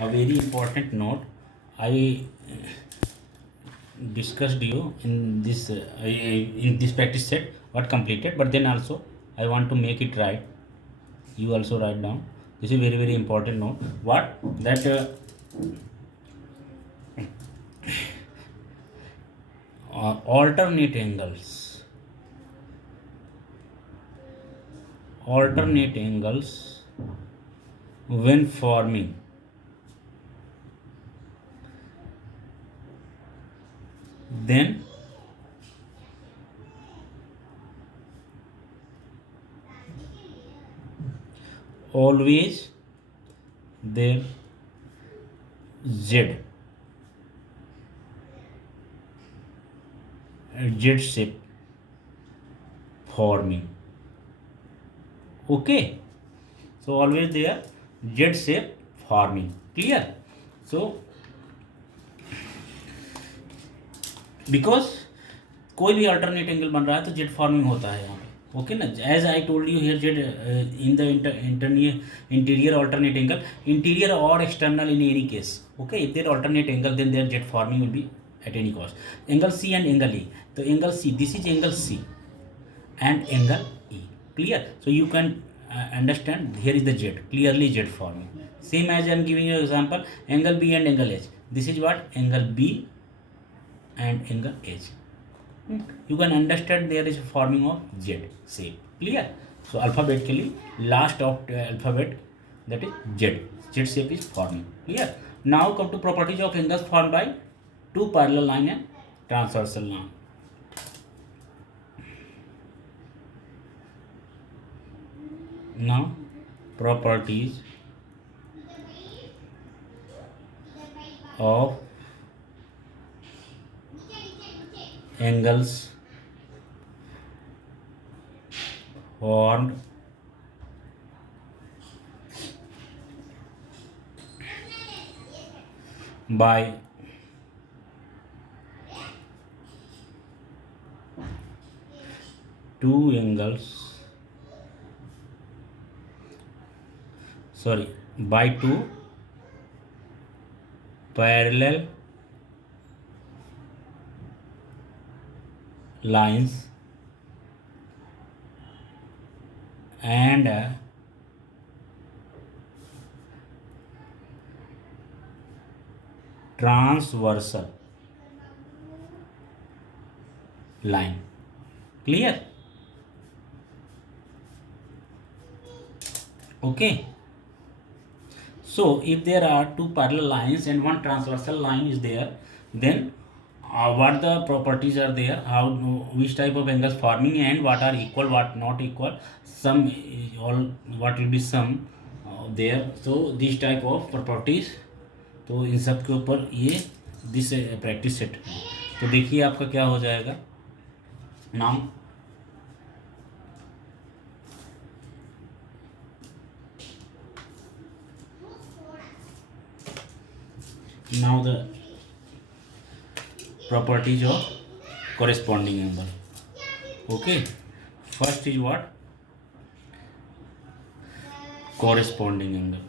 A very important note I discussed you in this practice set what completed, but then also I want to make it right. You also write down. This is very very important note. What that alternate angles, alternate angles when forming, then always their z z shape forming. Okay, so always they are z shape forming. Clear? So because कोई भी alternate angle बन रहा है तो Z forming होता है यहाँ पे. ओके ना, as I told you here Z in the interior alternate angle, interior और external in any case. Okay, if there alternate angle then there Z forming will be at any cost. Angle C and angle E. So angle C, this is angle C and angle E. Clear? So you can understand here is the Z, clearly Z forming. Same as I am giving you example, angle B and angle H. This is what? Angle B and angle H. You can understand there is forming of Z shape. Clear? So alphabet के लिए last of alphabet, that is Z. Z shape is forming. Clear? Now come to properties of angles formed by two parallel line and transversal line. Now properties of angles formed by two angles, sorry, by two parallel lines and transversal line. Clear? Okay, so if there are two parallel lines and one transversal line is there, then what the properties are there, how, which type of angles forming, and what are equal, what not equal, sum, all what will be sum there. So this type of properties, तो इन सब के ऊपर ये this practice set. तो देखिए आपका क्या हो जाएगा. Now now the properties of corresponding angle. Okay, first is what? Corresponding angle.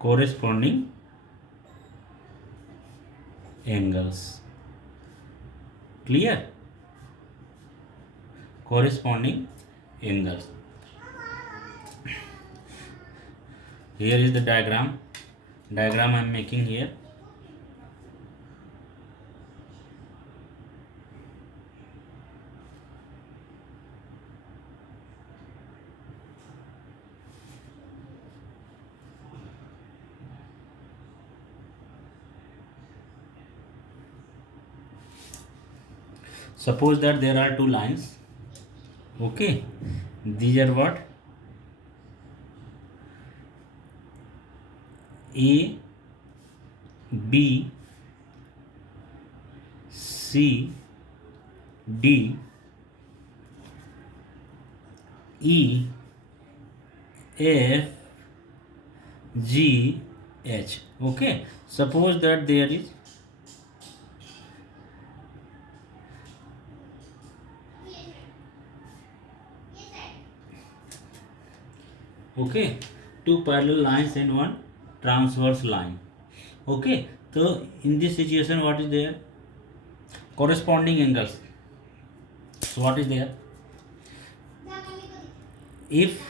Corresponding angles. Clear? Corresponding angles. Here is the diagram I am making here. Suppose that there are two lines. Okay, these are what? A, B, C, D, E, F, G, H. Okay, suppose that there is okay, two parallel lines and one transverse line. Okay, so in this situation what is there? Corresponding angles. So what is there? If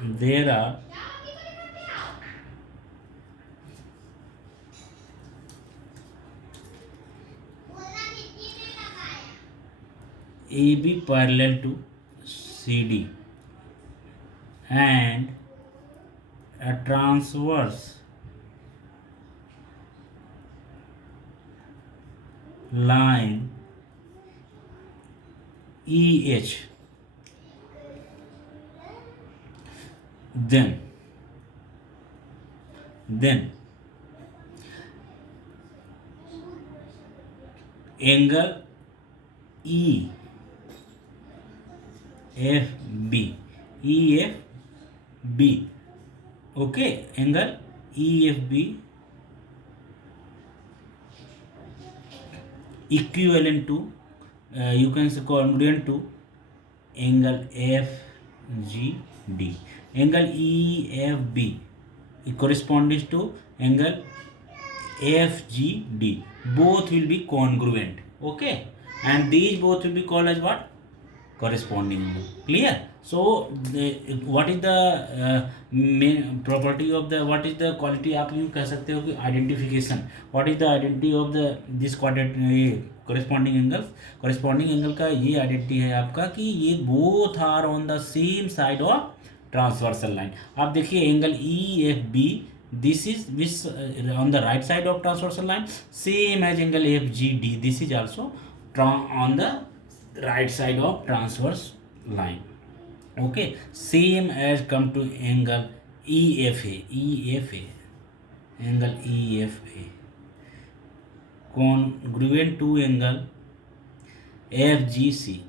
there are AB parallel to CD and a transverse line EH, then angle EFB, okay, angle EFB equivalent to you can say congruent to angle FGD. Angle EFB corresponds to angle FGD. Both will be congruent. Okay, and these both will be called as what? Corresponding angle. Clear? So what is the main property of the, what is the quality आप यूँ कह सकते हो कि identification. What is the identity of the this corresponding angles? Corresponding angle का ये identity है आपका कि ये both are on the same side of transversal line. आप देखिए angle EFB, this is this on the right side of transversal line, same as angle FGD, this is also on the right side of transverse line. Okay, same as come to angle EFA, angle EFA congruent to angle FGC,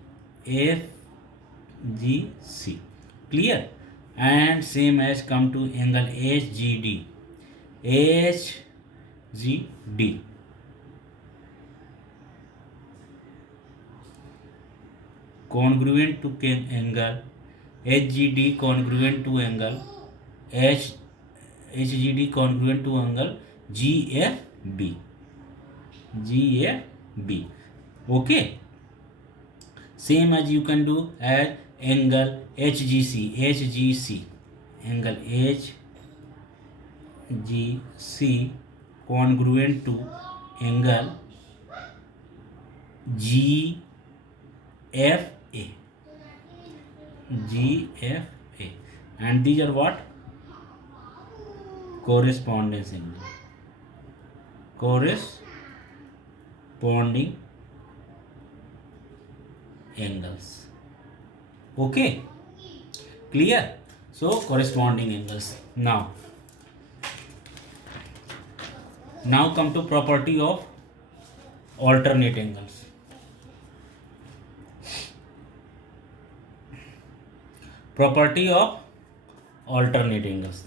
clear? And same as come to angle HGD, congruent to angle HGD, congruent to angle HGD, congruent to angle GFB. Okay, same as you can do as angle HGC, angle HGC congruent to angle GFA, and these are what? Corresponding angles. Okay, clear? So corresponding angles. Now come to property of alternate angles. Property of alternate angles.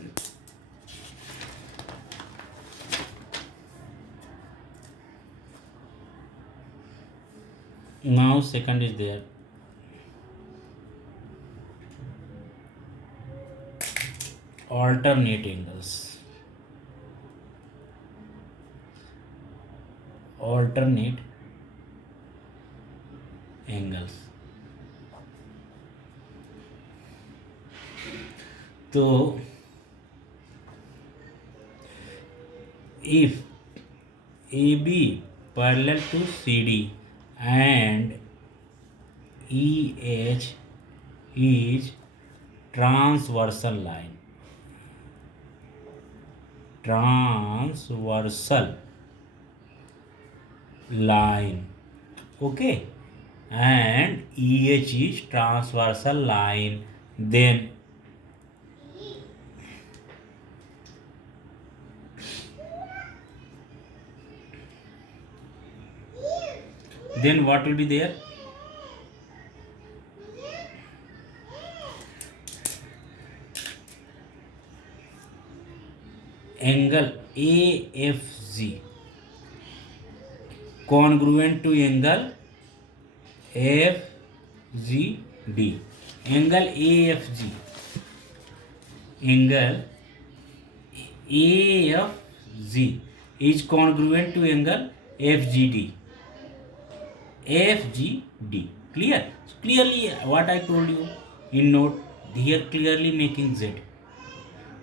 Now second is there. Alternate angles. So if AB parallel to CD and EH is transversal line, okay, and EH is transversal line, then what will be there? Angle AFG congruent to angle FGD. Angle AFG angle AFG is congruent to angle FGD. FGD. Clear? So clearly what I told you in note here, clearly making Z.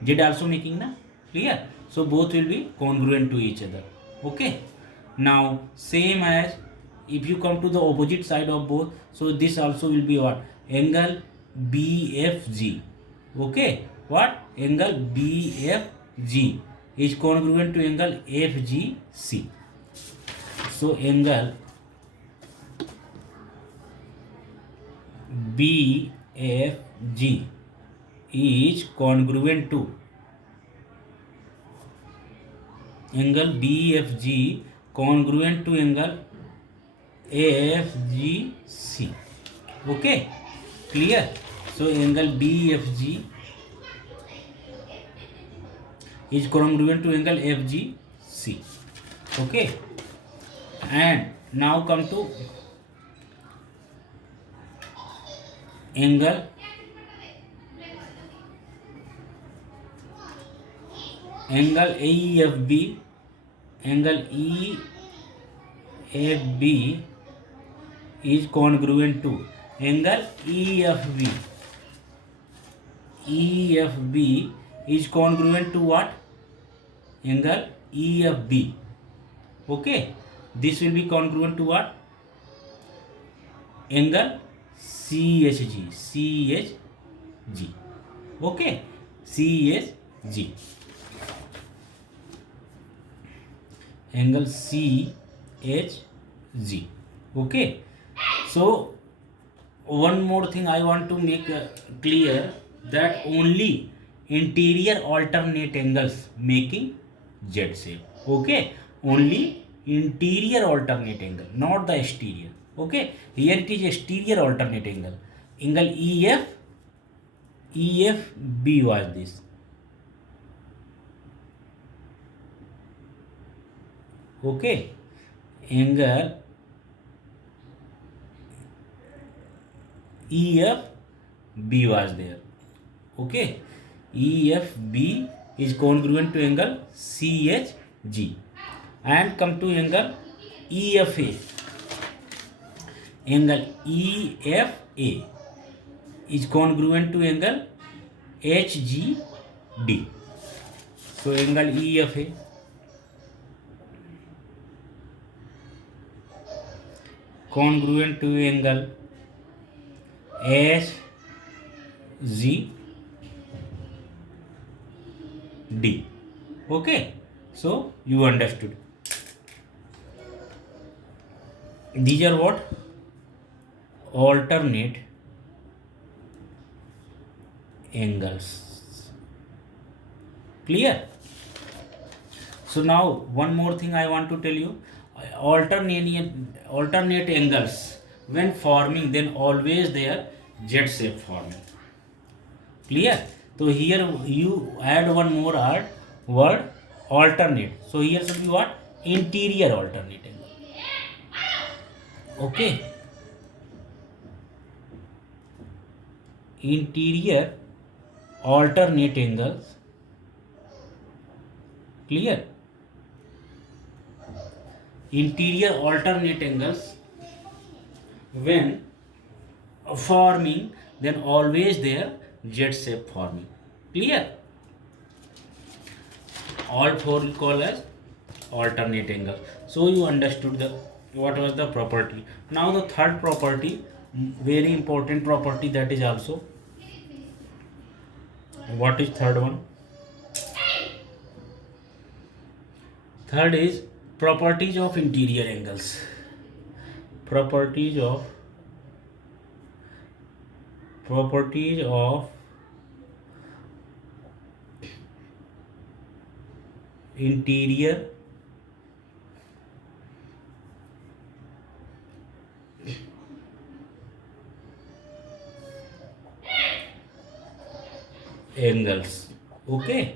Z also making na? Clear? So both will be congruent to each other. Okay. Now same as if you come to the opposite side of both, so this also will be what? Angle BFG. Okay. What? Angle BFG is congruent to angle FGC. So angle BFG is congruent to angle BFG congruent to angle AFGC. Okay, clear? So angle BFG is congruent to angle FGC. Okay, and now come to angle AEFB. Angle EFB is congruent to angle EFB. EFB is congruent to what? Angle EFB. Okay, this will be congruent to what? Angle CHG. CHG. Okay, CHG. Angle CHG. Okay, so one more thing I want to make clear, that only interior alternate angles making Z shape. Okay, only interior alternate angle, not the exterior. Okay, here it is exterior alternate angle. Angle EFB was this. Okay, angle EFB was there. Okay, EFB is congruent to angle CHG. And come to angle EFA. Angle EFA is congruent to angle HGD. So angle EFA congruent to angle SGD. Okay, so you understood. These are what? Alternate angles. Clear? So now one more thing I want to tell you. Alternate angles when forming, then always they are Z shape forming. Clear? So here you add one more word, alternate. So here should be what? Interior alternate angle. Okay, interior alternate angles. Clear? Interior alternate angles when forming, then always there Z shape forming. Clear? All four we call as alternate angle. So you understood what was the property. Now the third property, very important property, that is also, what is third one? Third is properties of interior angles. Properties of interior angles. Okay,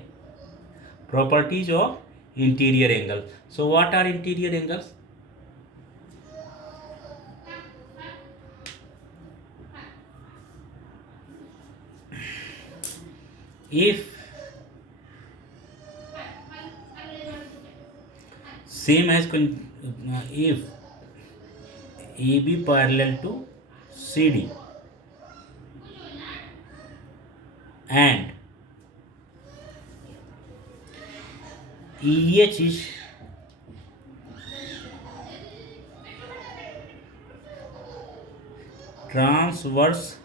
properties of interior angle. So what are interior angles? If same as if AB parallel to CD and EH is transverse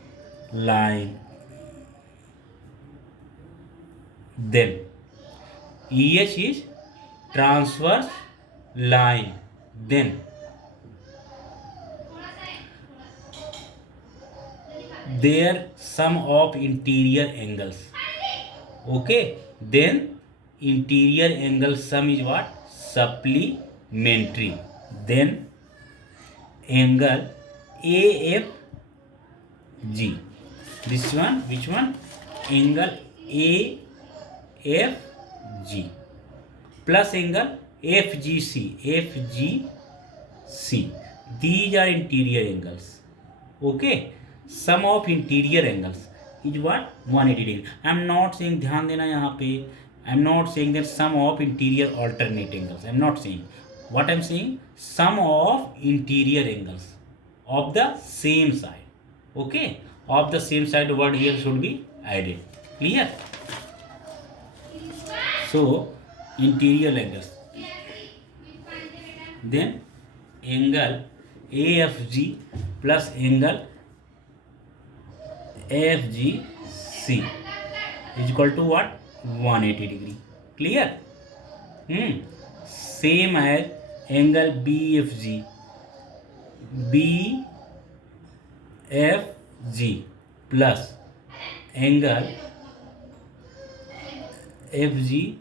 line, then EH is transverse line, then their sum of interior angles. Okay, then interior angle sum is what? Supplementary. Then angle AFG, this one, which one? Angle AFG plus angle FGC. These are interior angles. Okay, sum of interior angles is what? 180 degree. I am not saying, ध्यान देना यहाँ पे, I am not saying that sum of interior alternate angles. I am not saying. What I am saying, sum of interior angles of the same side. Okay, of the same side word here should be added. Clear? So interior angles, then angle AFG plus angle AFGC is equal to what? 180 degree. Clear? Same as angle BFG plus angle FGC